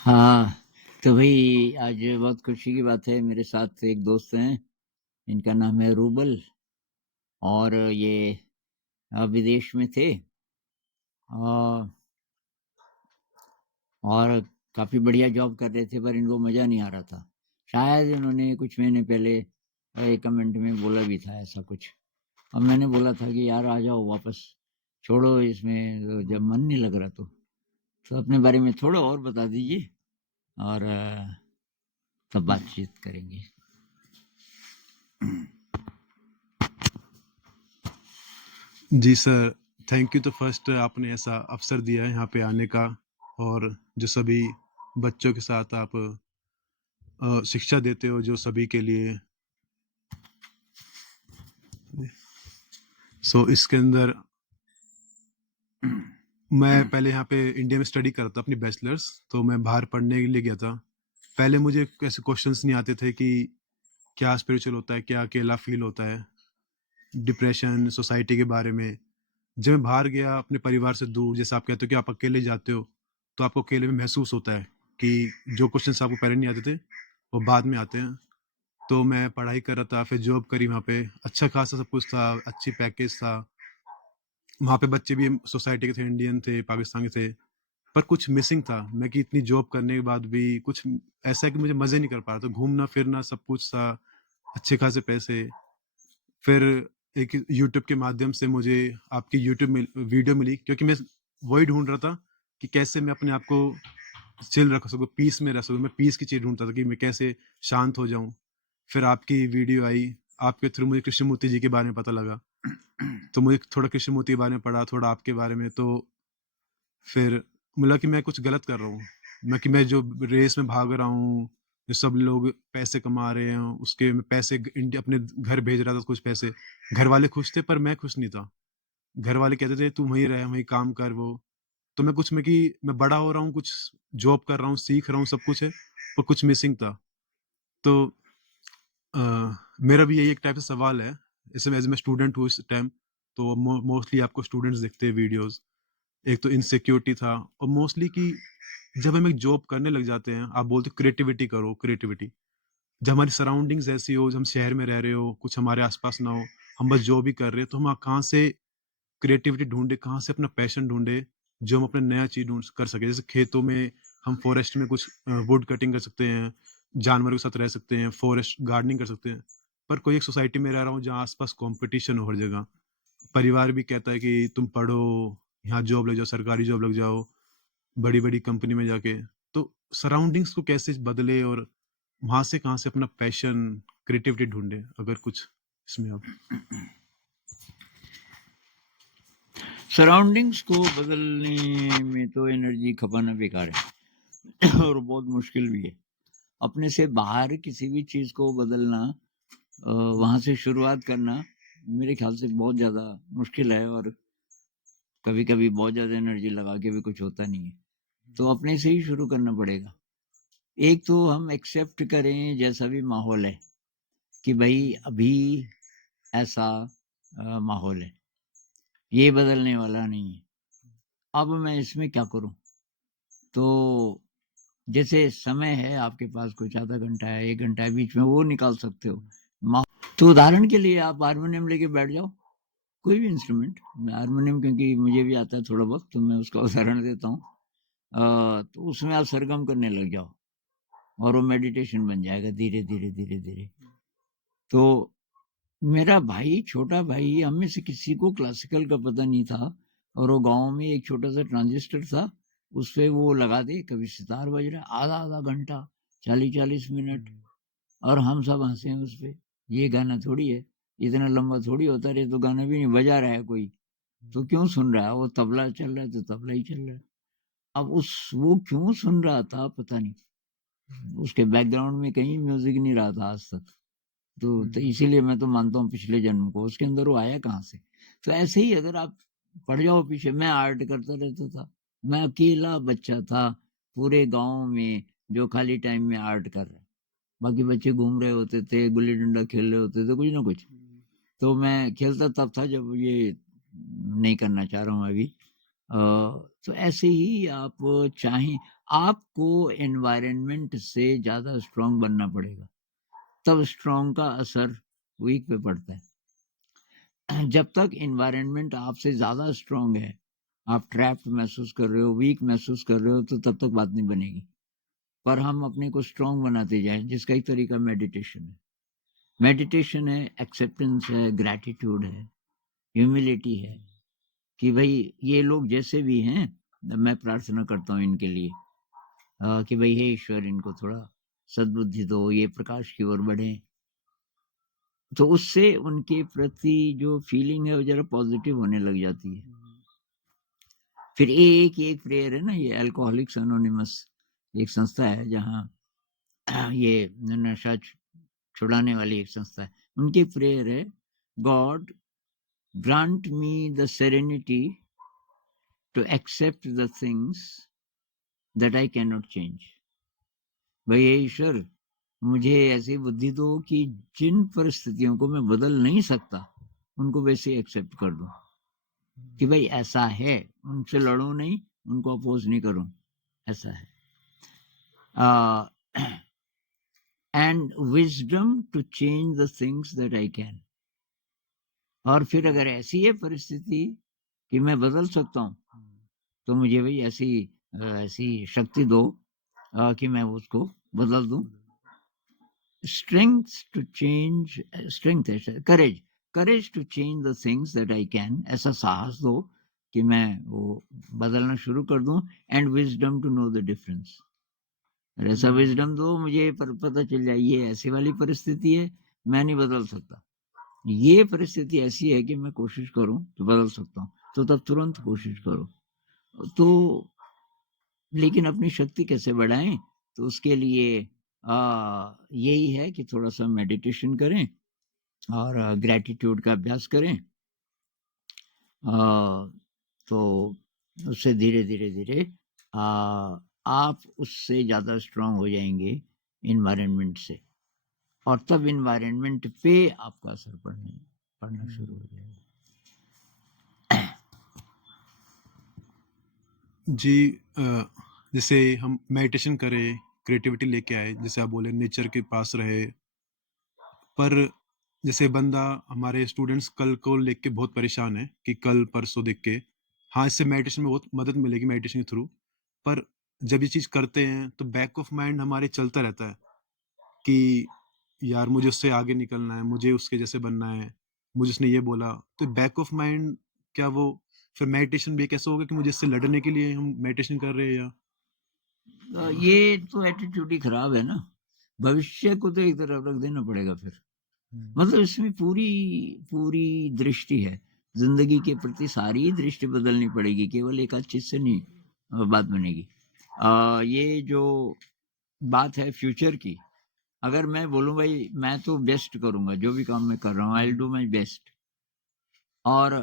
हाँ, तो भई आज बहुत खुशी की बात है, मेरे साथ एक दोस्त हैं, इनका नाम है रूबल और ये विदेश में थे अ, और काफ़ी बढ़िया जॉब कर रहे थे पर इनको मज़ा नहीं आ रहा था। शायद इन्होंने कुछ महीने पहले एक कमेंट में बोला भी था ऐसा कुछ। अब मैंने बोला था कि यार आ जाओ वापस, छोड़ो इसमें जब मन नहीं लग रहा तो अपने बारे में थोड़ा और बता दीजिए और तब बातचीत करेंगे। जी सर, थैंक यू। तो फर्स्ट आपने ऐसा अवसर दिया है यहाँ पे आने का और जो सभी बच्चों के साथ आप शिक्षा देते हो जो सभी के लिए। सो इसके अंदर मैं पहले यहाँ पे इंडिया में स्टडी कर रहा था अपनी बैचलर्स, तो मैं बाहर पढ़ने के लिए गया था। पहले मुझे ऐसे क्वेश्चंस नहीं आते थे कि क्या स्पिरिचुअल होता है, क्या अकेला फील होता है, डिप्रेशन, सोसाइटी के बारे में। जब मैं बाहर गया अपने परिवार से दूर, जैसे आप कहते हो कि आप अकेले जाते हो, तो आपको अकेले में महसूस होता है कि जो क्वेश्चंस आपको पहले नहीं आते थे वो बाद में आते हैं। तो मैं पढ़ाई कर रहा था, फिर जॉब करी वहाँ पे, अच्छा खासा सब कुछ था, अच्छी पैकेज था। वहाँ पे बच्चे भी सोसाइटी के थे, इंडियन थे, पाकिस्तानी थे, पर कुछ मिसिंग था। मैं कि इतनी जॉब करने के बाद भी कुछ ऐसा है कि मुझे मज़े नहीं कर पा रहा था। घूमना फिरना सब कुछ था, अच्छे खासे पैसे। फिर एक यूट्यूब के माध्यम से मुझे आपकी यूट्यूब में वीडियो मिली, क्योंकि मैं वही ढूंढ रहा था कि कैसे मैं अपने आप को चिल रख सकूँ, पीस में रह सकूँ। मैं पीस की चीज़ ढूंढता था कि मैं कैसे शांत हो जाऊँ। फिर आपकी वीडियो आई, आपके थ्रू मुझे कृष्णमूर्ति जी के बारे में पता लगा, तो मुझे थोड़ा कृष्णमूर्ति के बारे में पढ़ा, थोड़ा आपके बारे में। तो फिर मिला कि मैं कुछ गलत कर रहा हूँ, मैं जो रेस में भाग रहा हूँ, जो सब लोग पैसे कमा रहे हैं, उसके मैं पैसे इंडिया अपने घर भेज रहा था, कुछ पैसे। घर वाले खुश थे पर मैं खुश नहीं था। घर वाले कहते थे तू वहीं रह, वहीं काम कर, वो। तो मैं कुछ में कि मैं बड़ा हो रहा हूँ, कुछ जॉब कर रहा हूँ, सीख रहा हूँ, सब कुछ है, पर कुछ मिसिंग था। तो अ, मेरा भी यही एक टाइप से सवाल है। जैसे मैं स्टूडेंट हूँ इस टाइम, तो मोस्टली आपको स्टूडेंट्स दिखते हैं वीडियोस। एक तो इनसिक्योरिटी था, और मोस्टली कि जब हम एक जॉब करने लग जाते हैं, आप बोलते हो क्रिएटिविटी करो, क्रिएटिविटी। जब हमारी सराउंडिंग्स ऐसी हो, हम शहर में रह रहे हो, कुछ हमारे आसपास ना हो, हम बस जॉब ही कर रहे हैं, तो हम कहाँ से क्रिएटिविटी ढूंढे, कहाँ से अपना पैशन ढूंढे, जो हम अपना नया चीज ढूंढ कर सके। जैसे खेतों में हम फॉरेस्ट में कुछ वुड कटिंग कर सकते हैं, जानवरों के साथ रह सकते हैं, फॉरेस्ट गार्डनिंग कर सकते हैं। पर कोई एक सोसाइटी में रह रहा हूँ जहाँ आसपास कंपटीशन हो हर जगह। परिवार भी कहता है कि तुम पढ़ो, यहाँ जॉब लग जाओ, सरकारी जॉब लग जाओ, बड़ी बड़ी कंपनी में जाके। तो सराउंडिंग्स को कैसे बदले और वहां से कहाँ से अपना पैशन, क्रिएटिविटी ढूंढे, अगर कुछ इसमें आप। सराउंडिंग्स को बदलने में तो एनर्जी खपाना बेकार है और बहुत मुश्किल भी है। अपने से बाहर किसी भी चीज़ को बदलना, वहाँ से शुरुआत करना मेरे ख्याल से बहुत ज़्यादा मुश्किल है और कभी-कभी बहुत ज़्यादा एनर्जी लगा के भी कुछ होता नहीं है। तो अपने से ही शुरू करना पड़ेगा। एक तो हम एक्सेप्ट करें जैसा भी माहौल है कि भई अभी ऐसा माहौल है, ये बदलने वाला नहीं है। अब मैं इसमें क्या करूँ? तो जैसे समय है आपके पास, कुछ आधा घंटा है, 1 घंटा है, बीच में वो निकाल सकते हो। मा तो उदाहरण के लिए आप हारमोनियम लेके बैठ जाओ, कोई भी इंस्ट्रूमेंट। मैं हारमोनियम क्योंकि मुझे भी आता है थोड़ा बहुत, तो मैं उसका उदाहरण देता हूँ। तो उसमें आप सरगम करने लग जाओ और वो मेडिटेशन बन जाएगा धीरे-धीरे, धीरे-धीरे। तो मेरा भाई, छोटा भाई, हम में से किसी को क्लासिकल का पता नहीं था और वो गाँव में एक छोटा-सा ट्रांजिस्टर था, उसपे वो लगा दे, कभी सितार बज रहा है, आधा-आधा घंटा, 40-40 मिनट और हम सब हँसे उसपे। ये गाना थोड़ी है, इतना लंबा थोड़ी होता है, ये तो गाना भी नहीं बजा रहा है कोई, तो क्यों सुन रहा है? वो तबला चल रहा है तो तबला ही चल रहा है। अब वो क्यों सुन रहा था पता नहीं, उसके बैकग्राउंड में कहीं म्यूज़िक नहीं रहा था आज तक। तो इसीलिए मैं तो मानता हूँ पिछले जन्म को, उसके अंदर वो आया कहाँ से? तो ऐसे ही अगर आप पड़ जाओ पीछे, मैं आर्ट करता रहता था, मैं अकेला बच्चा था पूरे गाँव में जो खाली टाइम में आर्ट कर रहा है। बाकी बच्चे घूम रहे होते थे, गुल्ली डंडा खेल रहे होते थे, कुछ ना कुछ। तो मैं खेलता तब था जब ये नहीं करना चाह रहा हूँ अभी। तो ऐसे ही आप चाहें, आपको एनवायरनमेंट से ज़्यादा स्ट्रॉन्ग बनना पड़ेगा, तब स्ट्रॉन्ग का असर वीक पे पड़ता है। जब तक एनवायरनमेंट आपसे ज़्यादा स्ट्रॉन्ग है, आप ट्रैप्ड महसूस कर रहे हो, वीक महसूस कर रहे हो, तो तब तक बात नहीं बनेगी। पर हम अपने को स्ट्रॉन्ग बनाते जाएँ, जिसका एक तरीका मेडिटेशन है। मेडिटेशन है, एक्सेप्टेंस है, ग्रैटिट्यूड है, ह्यूमिलिटी है कि भाई ये लोग जैसे भी हैं, मैं प्रार्थना करता हूँ इनके लिए कि भाई हे ईश्वर इनको थोड़ा सद्बुद्धि दो, ये प्रकाश की ओर बढ़े। तो उससे उनके प्रति जो फीलिंग है वो जरा पॉजिटिव होने लग जाती है। फिर एक प्रेयर है ना, ये अल्कोहलिक्स एनोनिमस एक संस्था है जहाँ ये नशा छुड़ाने वाली एक संस्था है। उनकी प्रेयर है, God grant me the serenity to accept the things that I can not change. भाई हे ईश्वर मुझे ऐसी बुद्धि दो कि जिन परिस्थितियों को मैं बदल नहीं सकता उनको वैसे एक्सेप्ट कर दूं, कि भाई ऐसा है, उनसे लड़ूं नहीं, उनको अपोज नहीं करूं, ऐसा है। And wisdom to change the things that I can. और फिर अगर ऐसी है परिस्थिति कि मैं बदल सकता हूँ, तो मुझे भाई ऐसी शक्ति दो कि मैं उसको बदल दूं। स्ट्रेंथ टू चेंज, स्ट्रेंथ है courage to change the things that I can. ऐसा साहस दो कि मैं वो बदलना शुरू कर दूं। And wisdom to know the difference. ऐसा विजडम दो मुझे, पर पता चल जाए ये ऐसी वाली परिस्थिति है, मैं नहीं बदल सकता, ये परिस्थिति ऐसी है कि मैं कोशिश करूं तो बदल सकता हूं, तो तब तुरंत कोशिश करो। तो लेकिन अपनी शक्ति कैसे बढ़ाएं? तो उसके लिए यही है कि थोड़ा सा मेडिटेशन करें और ग्रैटिट्यूड का अभ्यास करें। तो उससे धीरे धीरे धीरे आप उससे ज़्यादा स्ट्रांग हो जाएंगे इन्वायरमेंट से, और तब इन्वायरमेंट पे आपका असर पड़ना शुरू हो जाएगा। जी, जैसे हम मेडिटेशन करें, क्रिएटिविटी लेके आए, जैसे आप बोले नेचर के पास रहे, पर जैसे बंदा, हमारे स्टूडेंट्स कल को लेके बहुत परेशान है कि कल परसों देख के, हाँ इससे मेडिटेशन में बहुत मदद मिलेगी मेडिटेशन के थ्रू, पर जब ये चीज़ करते हैं तो बैक ऑफ माइंड हमारे चलता रहता है कि यार मुझे उससे आगे निकलना है, मुझे उसके जैसे बनना है, मुझे उसने ये बोला, तो बैक ऑफ माइंड, क्या वो फिर मेडिटेशन भी कैसा होगा कि मुझे इससे लड़ने के लिए हम मेडिटेशन कर रहे हैं या? ये तो एटीट्यूड ही खराब है ना। भविष्य को तो एक तरफ रख देना पड़ेगा फिर। मतलब इसमें पूरी पूरी दृष्टि है, जिंदगी के प्रति सारी दृष्टि बदलनी पड़ेगी, केवल एक आध चीज से नहीं बात बनेगी। ये जो बात है फ्यूचर की, अगर मैं बोलूं भाई मैं तो बेस्ट करूंगा, जो भी काम मैं कर रहा हूँ I will do my best, और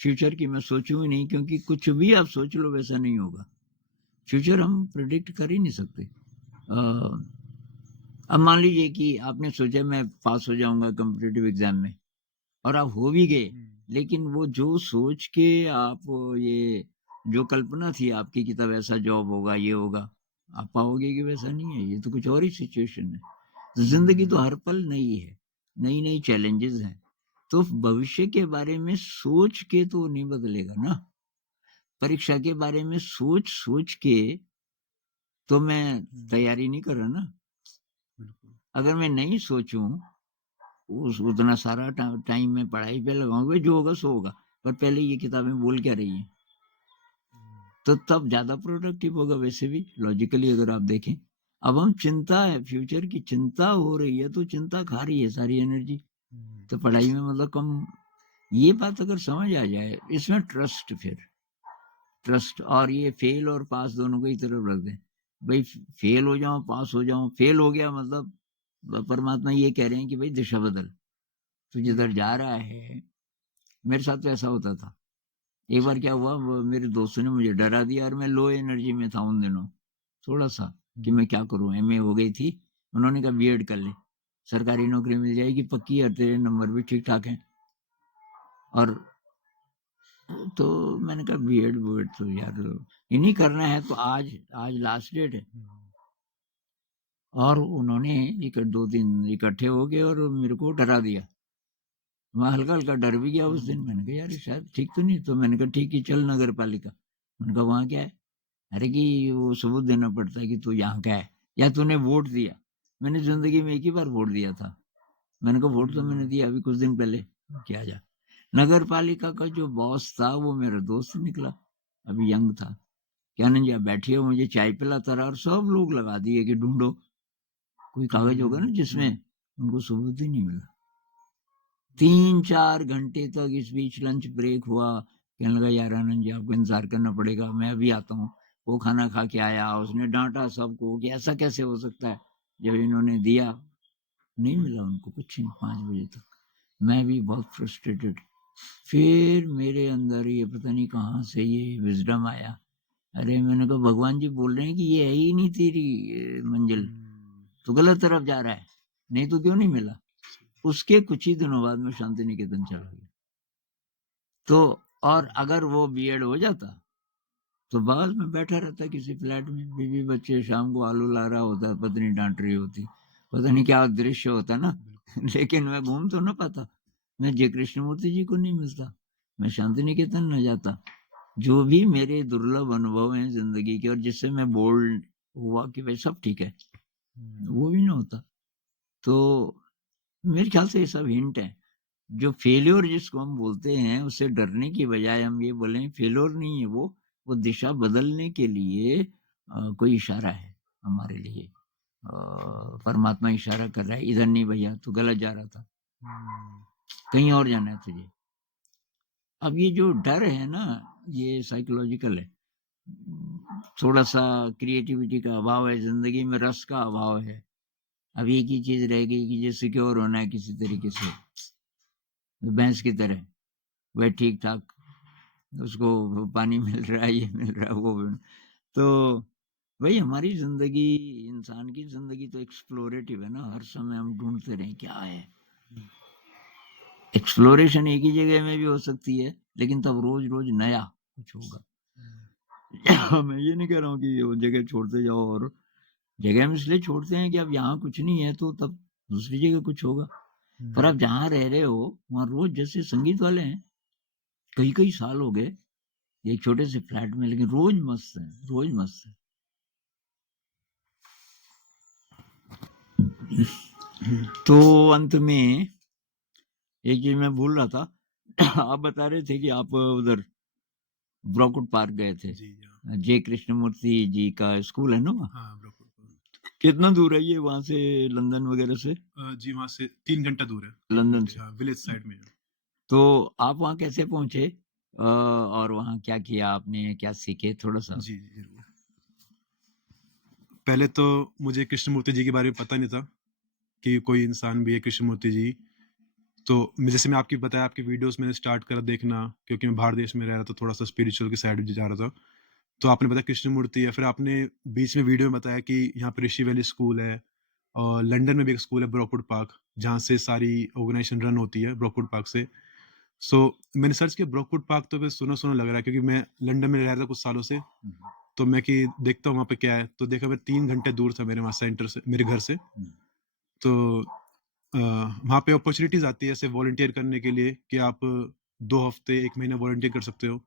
फ्यूचर की मैं सोचूं ही नहीं, क्योंकि कुछ भी आप सोच लो वैसा नहीं होगा। फ्यूचर हम प्रिडिक्ट कर ही नहीं सकते। अब मान लीजिए कि आपने सोचा मैं पास हो जाऊंगा कॉम्पिटिटिव एग्जाम में, और आप हो भी गए, लेकिन वो जो सोच के आप ये जो कल्पना थी आपकी कि तब ऐसा जॉब होगा, ये होगा, आप पाओगे कि वैसा नहीं है, ये तो कुछ और ही सिचुएशन है। तो जिंदगी तो हर पल नई है, नई नई चैलेंजेस हैं, तो भविष्य के बारे में सोच के तो नहीं बदलेगा ना। परीक्षा के बारे में सोच सोच के तो मैं तैयारी नहीं कर रहा ना। अगर मैं नहीं सोचूं, उतना सारा टाइम मैं पढ़ाई पे लगाऊंगा, जो होगा सो होगा, पर पहले ये किताबें बोल क्या रही हैं, तो तब ज्यादा प्रोडक्टिव होगा। वैसे भी लॉजिकली अगर आप देखें, अब हम चिंता है, फ्यूचर की चिंता हो रही है, तो चिंता खा रही है सारी एनर्जी, तो पढ़ाई में मतलब कम। ये बात अगर समझ आ जाए, इसमें ट्रस्ट, फिर ट्रस्ट, और ये फेल और पास दोनों को ही तरफ रख दें। भाई फेल हो जाओ पास हो जाओ, फेल हो गया मतलब परमात्मा ये कह रहे हैं कि भाई दिशा बदल, तू जिधर जा रहा है। मेरे साथ तो ऐसा होता था। एक बार क्या हुआ, मेरे दोस्तों ने मुझे डरा दिया, और मैं लो एनर्जी में था उन दिनों थोड़ा सा, कि मैं क्या करूं, एमए हो गई थी। उन्होंने कहा बीएड कर ले, सरकारी नौकरी मिल जाएगी पक्की, और तेरे नंबर भी ठीक ठाक हैं। और तो मैंने कहा बीएड वुएड तो यार इन्हीं करना है, तो आज लास्ट डेट है। और उन्होंने 2 दिन इकट्ठे हो गए और मेरे को डरा दिया। मैं हल्का-हल्का डर भी गया उस दिन। मैंने कहा यार शायद ठीक तो नहीं, तो मैंने कहा ठीक है चल नगर पालिका। मैंने कहा वहाँ क्या है? अरे कि वो सबूत देना पड़ता है कि तू यहाँ का है या तूने वोट दिया। मैंने ज़िंदगी में 1 ही बार वोट दिया था। मैंने कहा वोट तो मैंने दिया अभी कुछ दिन पहले, क्या जा। नगर पालिका का जो बॉस था वो मेरा दोस्त निकला, अभी यंग था। कि आनंद जी आप बैठिए, मुझे चाय पिलाता रहा और सब लोग लगा दिए कि ढूँढो, कोई कागज़ होगा ना जिसमें। उनको सबूत ही नहीं मिला। 3-4 घंटे तक इस बीच लंच ब्रेक हुआ। कहने लगा यार आनंद जी आपको इंतज़ार करना पड़ेगा, मैं अभी आता हूँ। वो खाना खा के आया, उसने डाँटा सबको कि ऐसा कैसे हो सकता है? जब इन्होंने दिया, नहीं मिला उनको कुछ नहीं 5 बजे तक। मैं भी बहुत फ्रस्ट्रेटेड। फिर मेरे अंदर ये पता नहीं कहाँ से ये विज़डम आया। अरे मैंने कहा भगवान जी बोल रहे हैं कि ये है ही नहीं तेरी मंज़िल, तू गलत तरफ जा रहा है, नहीं तो क्यों नहीं मिला? उसके कुछ ही दिनों बाद मैं शांति निकेतन चला गया। तो और अगर वो बीएड हो जाता, तो बस मैं बैठा रहता किसी फ्लैट में, बीवी बच्चे शाम को आलू ला रहा होता, पत्नी डाँट रही होती, पता नहीं क्या दृश्य होता ना। लेकिन मैं घूम तो ना पाता, मैं जय कृष्णमूर्ति जी को नहीं मिलता, मैं शांति निकेतन न जाता। जो भी मेरे दुर्लभ अनुभव हैं ज़िंदगी के और जिससे मैं बोल्ड हुआ कि भाई सब ठीक है, वो भी ना होता। तो मेरे ख्याल से ये सब हिंट है। जो फेल्योर जिसको हम बोलते हैं, उससे डरने की बजाय हम ये बोलें फेल्योर नहीं है वो दिशा बदलने के लिए कोई इशारा है हमारे लिए। परमात्मा इशारा कर रहा है, इधर नहीं भैया तू गलत जा रहा था, कहीं और जाना है तुझे। अब ये जो डर है ना, ये साइकोलॉजिकल है। थोड़ा-सा क्रिएटिविटी का अभाव है, ज़िंदगी में रस का अभाव है। अब एक ही चीज़ रह गई कि जो सिक्योर होना है किसी तरीके से, भैंस की तरह, वह ठीक-ठाक उसको पानी मिल रहा है, ये मिल रहा है, वो मिल। तो वही हमारी ज़िंदगी, इंसान की ज़िंदगी तो एक्सप्लोरेटिव है ना, हर समय हम ढूँढते रहें क्या है। एक्सप्लोरेशन एक ही जगह में भी हो सकती है, लेकिन तब रोज़-रोज़ नया कुछ होगा। मैं ये नहीं कह रहा हूँ कि वो जगह छोड़ते जाओ, और जगह हम इसलिए छोड़ते हैं कि अब यहाँ कुछ नहीं है तो तब दूसरी जगह कुछ होगा। पर आप जहाँ रह रहे हो, वहाँ रोज़ जैसे संगीत वाले हैं, कई-कई साल हो गए, एक छोटे से फ्लैट में, लेकिन रोज़ मस्त हैं, रोज़ मस्त हैं। तो अंत में एक चीज़ मैं भूल रहा था। आप बता रहे थे कि आप उधर ब्रॉकवुड पार्क गए थे। जी, हाँ। जे कृष्णमूर्ति जी का स्कूल है ना वहाँ? हाँ, ब्रॉकवुड पार्क। कितना दूर है ये वहाँ से, लंदन वगैरह से? जी, वहाँ से 3 घंटा दूर है। लंदन से। हाँ, विलेज साइड में है। तो आप वहाँ कैसे पहुँचे? और वहाँ क्या किया आपने? क्या सीखे थोड़ा-सा? जी, जी, ज़रूर। पहले तो मुझे कृष्णमूर्ति जी के बारे में पता नहीं था कि कोई इंसान भी है कृष्णमूर्ति जी। तो जैसे मैं आपकी बताया, आपकी वीडियोज़ मैंने स्टार्ट करा देखना, क्योंकि मैं बाहर देश में रह रहा था, थोड़ा-सा स्पिरिचुअल की साइड भी जा रहा था। तो आपने बताया कृष्णमूर्ति है, फिर आपने बीच में वीडियो में बताया कि यहाँ पे ऋषि वैली स्कूल है और लंदन में भी एक स्कूल है ब्रॉकवुड पार्क, जहाँ से सारी ऑर्गेनाइज़ेशन रन होती है ब्रॉकवुड पार्क से। सो मैंने सर्च किया ब्रॉकवुड पार्क, तो फिर सुना-सुना लग रहा है क्योंकि मैं लंदन में रह रहा था कुछ सालों से। तो मैं कि देखता हूँ वहाँ पे क्या है, तो देखा मैं 3 घंटे दूर था मेरे वहाँ सेंटर से, मेरे घर से। तो वहाँ पे अपॉर्चुनिटीज़ आती है ऐसे वॉलंटियर करने के लिए कि आप 2 हफ्ते, 1 महीना वॉलंटियर कर सकते हो।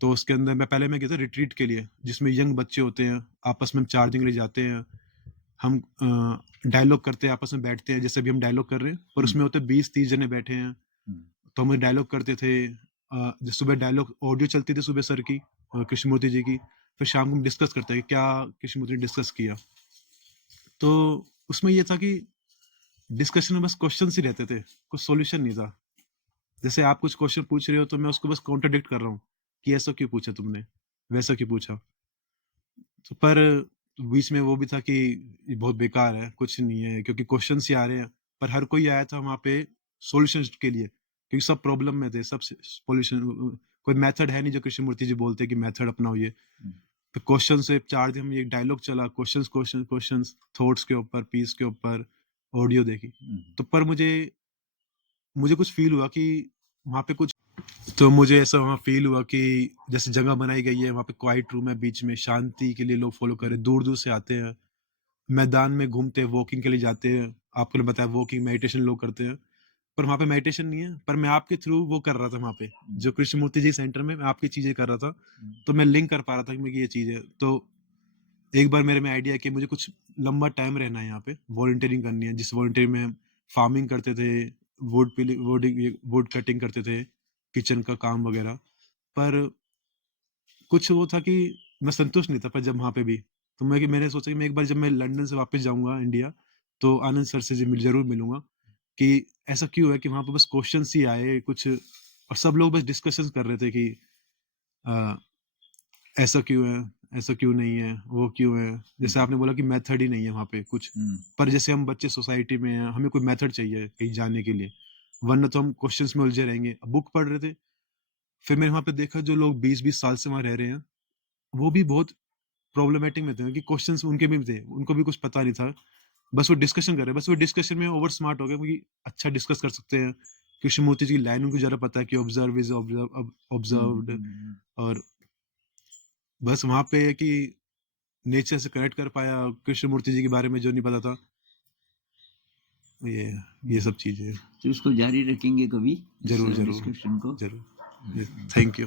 तो उसके अंदर मैं गया था रिट्रीट के लिए, जिसमें यंग बच्चे होते हैं, आपस में हम 4 दिन के लिए जाते हैं। हम डायलॉग करते हैं, आपस में बैठते हैं, जैसे अभी हम डायलॉग कर रहे हैं, पर उसमें होते हैं 20-30 जने बैठे हैं। तो हम डायलॉग करते थे। जो सुबह डायलॉग ऑडियो चलती थी सुबह सर की, कृष्णमूर्ति जी की, फिर शाम को हम डिस्कस करते हैं कि क्या कृष्णमूर्ति ने डिस्कस किया। तो उसमें ये था कि डिस्कशन में बस क्वेश्चंस ही रहते थे, कुछ सॉल्यूशन नहीं था। जैसे आप कुछ क्वेश्चन पूछ रहे हो तो मैं उसको बस कॉन्ट्राडिक्ट कर रहा हूँ कि ऐसा क्यों पूछा तुमने, वैसा क्यों पूछा। तो पर बीच में वो भी था कि ये बहुत बेकार है, कुछ नहीं है, क्योंकि क्वेश्चंस ही आ रहे हैं। पर हर कोई आया था वहाँ पे सॉल्यूशंस के लिए, क्योंकि सब प्रॉब्लम में थे, सब सॉल्यूशन, कोई मेथड है नहीं जो कृष्णमूर्ति जी बोलते कि मेथड अपनाओ ये। तो क्वेश्चन से 4 दिन हम ये डायलॉग चला, क्वेश्चंस थॉट्स के ऊपर, पीस के ऊपर, ऑडियो देखी। तो पर मुझे कुछ फील हुआ कि वहाँ पे कुछ तो मुझे ऐसा वहाँ फ़ील हुआ कि जैसे जगह बनाई गई है, वहाँ पे क्वाइट रूम है बीच में, शांति के लिए लोग फ़ॉलो कर रहे हैं, दूर-दूर से आते हैं। मैदान में घूमते हैं, वॉकिंग के लिए जाते हैं। आपको मैंने बताया वॉकिंग, मेडिटेशन लोग करते हैं, पर वहाँ पे मेडिटेशन नहीं है, पर मैं आपके थ्रू वो कर रहा था वहाँ पे। जो कृष्णमूर्ति जी सेंटर में मैं आपकी चीज़ें कर रहा था, तो मैं लिंक कर पा रहा था कि मेरी ये चीज़ है। तो एक बार मेरे में आइडिया कि मुझे कुछ लंबा टाइम रहना है यहाँ पे, वॉलंटियरिंग करनी है। जिस वॉलंटियरिंग में हम फार्मिंग करते थे, वुड कटिंग करते थे, किचन का काम वगैरह। पर कुछ वो था कि मैं संतुष्ट नहीं था पर जब वहाँ पे भी, तो मैंने सोचा कि मैं एक बार जब मैं लंदन से वापस जाऊँगा इंडिया, तो आनंद सर से ज़रूर मिलूँगा कि ऐसा क्यों है कि वहाँ पे बस क्वेश्चन्स ही आए कुछ, और सब लोग बस डिस्कशंस कर रहे थे कि अ, ऐसा क्यों है, ऐसा क्यों नहीं है, वो क्यों है। जैसे आपने बोला कि मेथड ही नहीं है वहाँ पे कुछ, पर जैसे हम बच्चे सोसाइटी में हैं, हमें कोई मेथड चाहिए कहीं जाने के लिए, वरना तो हम क्वेश्चंस में उलझे रहेंगे। बुक पढ़ रहे थे, फिर मैंने वहाँ पे देखा जो लोग 20-20 साल से वहाँ रह रहे हैं, वो भी बहुत प्रॉब्लमैटिक में थे कि क्वेश्चंस उनके भी थे, उनको भी कुछ पता नहीं था। बस वो डिस्कशन कर रहे हैं, बस वो डिस्कशन में ओवर स्मार्ट हो गए क्योंकि अच्छा डिस्कस कर सकते हैं। कृष्णमूर्ति जी की लाइन उनको ज़्यादा पता है कि ऑब्जर्व इज़ ऑब्जर्व्ड, और बस वहाँ पे है कि नेचर से कनेक्ट कर पाया, कृष्णमूर्ति जी के बारे में जो नहीं पता था। ये सब चीज़ें। तो इसको जारी रखेंगे कभी, इस ज़रूर, ज़रूर, डिस्कशन को। ज़रूर। Thank you.